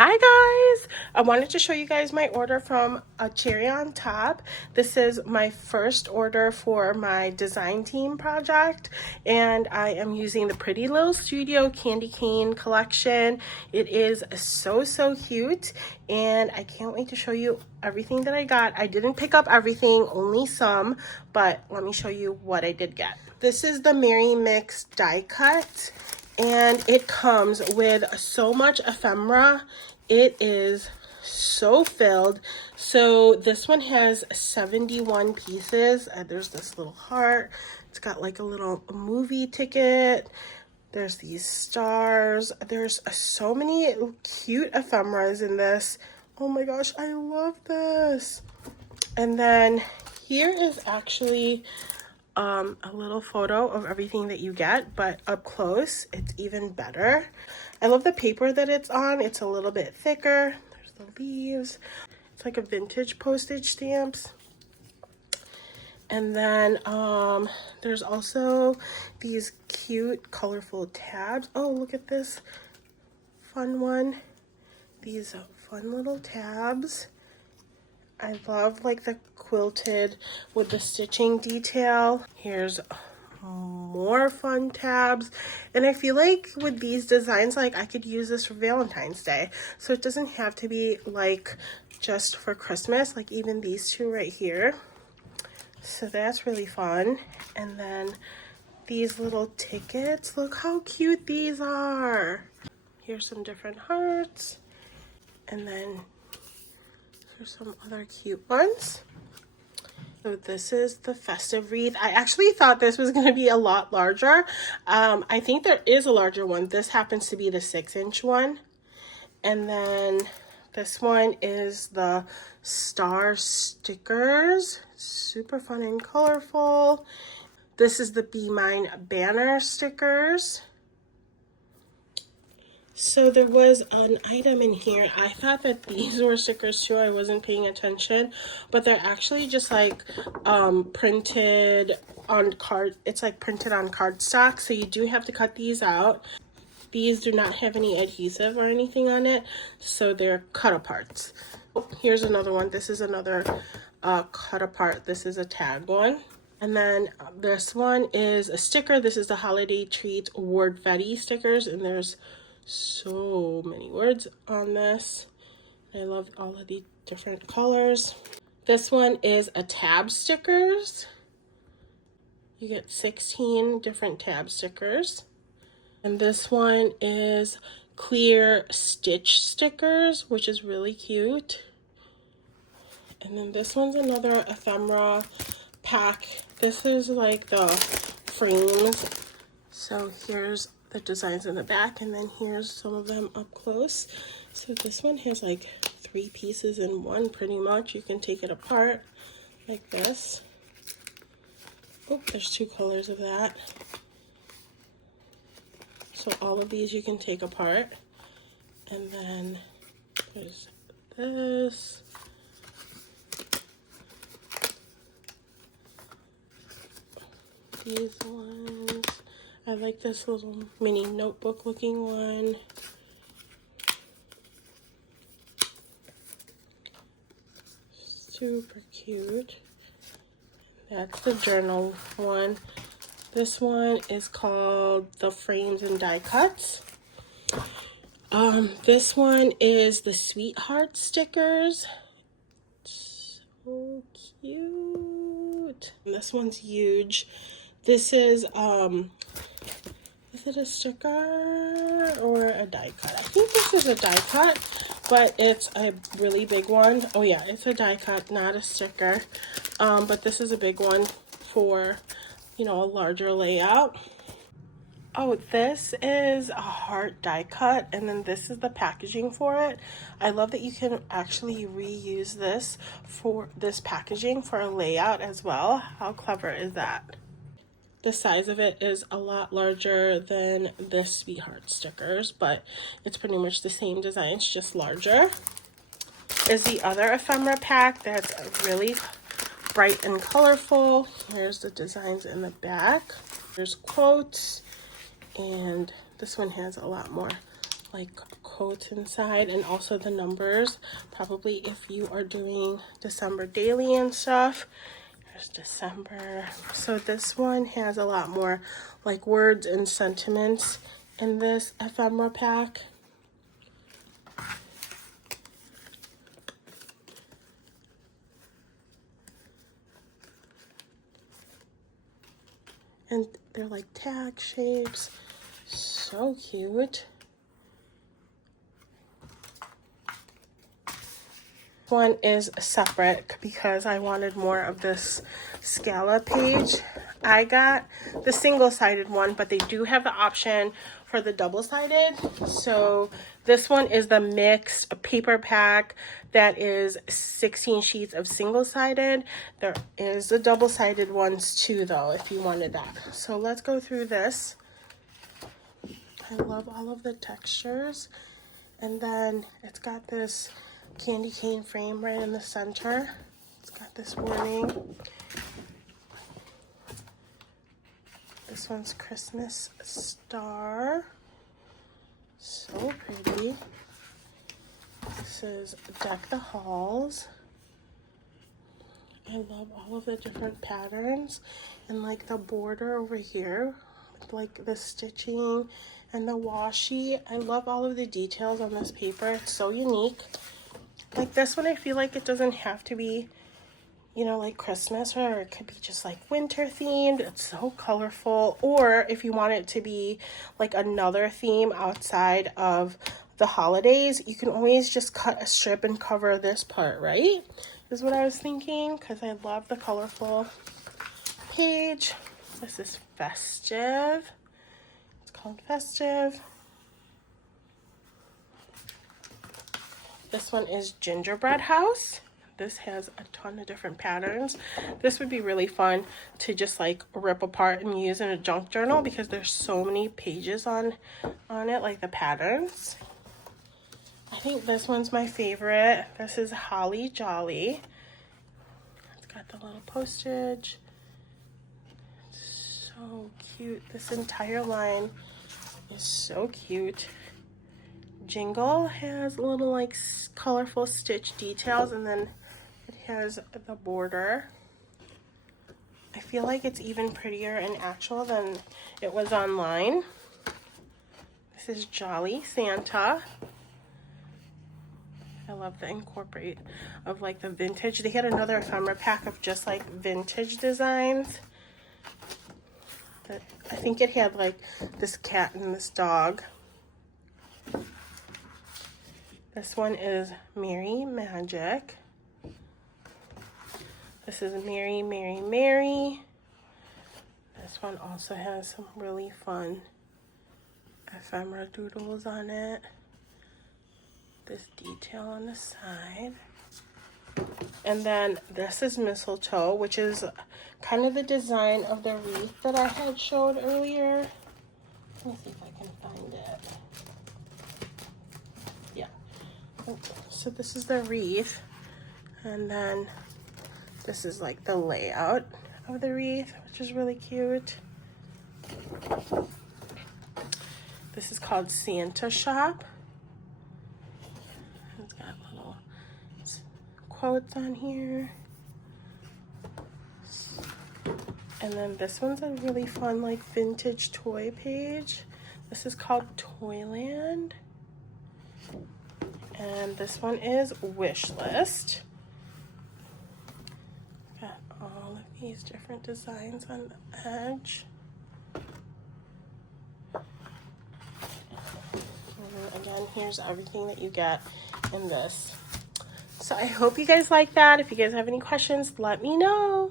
Hi guys, I wanted to show you guys my order from A Cherry on Top. This is my first order for my design team project, and I am using the Pretty Little Studio Candy Cane collection. It is so cute, and I can't wait to show you everything that I got. I didn't pick up everything, only some, but let me show you what I did get. This is the Mary Mix die cut, and it comes with so much ephemera. It is so filled. So this one has 71 pieces. There's this little heart. It's got like a little movie ticket. There's these stars. There's so many cute ephemeras in this. Oh my gosh, I love this. And then here is actually a little photo of everything that you get, but up close it's even better. I love the paper that it's on. It's a little bit thicker. There's the leaves. It's like a vintage postage stamps. And then there's also these cute colorful tabs. Oh, look at this fun one. These fun little tabs. I love like the quilted with the stitching detail. Here's more fun tabs, and I feel like with these designs, like I could use this for Valentine's Day, so it doesn't have to be like just for Christmas, like even these two right here. So that's really fun. And then these little tickets, look how cute these are. Here's some different hearts, and then here's some other cute ones. So this is the festive wreath. I actually thought this was going to be a lot larger. I think there is a larger one. This happens to be the 6-inch one. And then this one is the star stickers. Super fun and colorful. This is the Be Mine banner stickers. So there was an item in here. I thought that these were stickers too. I wasn't paying attention, but they're actually just like printed on card. It's like printed on cardstock. So you do have to cut these out. These do not have any adhesive or anything on it, so they're cut aparts. Here's another one. This is another cut apart. This is a tag one. And then this one is a sticker. This is the Holiday Treat Wordfetti stickers, and there's so many words on this. I love all of the different colors. This one is a tab stickers. You get 16 different tab stickers. And this one is clear stitch stickers, which is really cute. And then this one's another ephemera pack. This is like the frames. So here's the designs in the back, and then here's some of them up close. So this one has like 3 pieces in one pretty much. You can take it apart like this. Oh, there's 2 colors of that. So all of these you can take apart. And then there's this. These ones. I like this little mini notebook looking one. Super cute. That's the journal one. This one is called the Frames and Die Cuts. This one is the Sweetheart stickers. So cute. And this one's huge. This is it a sticker or a die cut? I think this is a die cut, but it's a really big one. Oh yeah, it's a die cut, not a sticker. But this is a big one for, you know, a larger layout. Oh, this is a heart die cut, and then this is the packaging for it. I love that you can actually reuse this for this packaging for a layout as well. How clever is that? The size of it is a lot larger than the Sweetheart stickers, but it's pretty much the same design, it's just larger. Is the other ephemera pack that's really bright and colorful. Here's the designs in the back. There's quotes, and this one has a lot more like quotes inside, and also the numbers, probably if you are doing December daily and stuff. There's December. So this one has a lot more like words and sentiments in this ephemera pack. And they're like tag shapes. So cute. One is separate because I wanted more of this scallop page. I got the single-sided one, but they do have the option for the double-sided. So this one is the mixed paper pack that is 16 sheets of single-sided. There is the double-sided ones too, though, if you wanted that. So let's go through this. I love all of the textures. And then it's got this candy cane frame right in the center. It's got this warning. This one's Christmas star. So pretty. This is Deck the Halls. I love all of the different patterns and like the border over here, like the stitching and the washi. I love all of the details on this paper. It's so unique. Like this one, I feel like it doesn't have to be, you know, like Christmas, or it could be just like winter themed. It's so colorful. Or if you want it to be like another theme outside of the holidays, you can always just cut a strip and cover this part, right? Is what I was thinking, because I love the colorful page. This is Festive. It's called Festive. This one is Gingerbread House. This has a ton of different patterns. This would be really fun to just like rip apart and use in a junk journal because there's so many pages on it, like the patterns. I think this one's my favorite. This is Holly Jolly. It's got the little postage. It's so cute. This entire line is so cute. Jingle has little like colorful stitch details, and then it has the border. I feel like it's even prettier in actual than it was online. This is Jolly Santa. I love the incorporate of like the vintage. They had another ephemera pack of just like vintage designs. But I think it had like this cat and this dog. This one is Merry Magic. This is Merry, Merry, Merry. This one also has some really fun ephemera doodles on it. This detail on the side. And then this is Mistletoe, which is kind of the design of the wreath that I had showed earlier. Let me see if I can find it. Yeah. So this is the wreath, and then this is like the layout of the wreath, which is really cute. This is called Santa Shop. It's got little quotes on here. And then this one's a really fun like vintage toy page. This is called Toyland. And this one is Wish List. Got all of these different designs on the edge. And again, here's everything that you get in this. So I hope you guys like that. If you guys have any questions, let me know.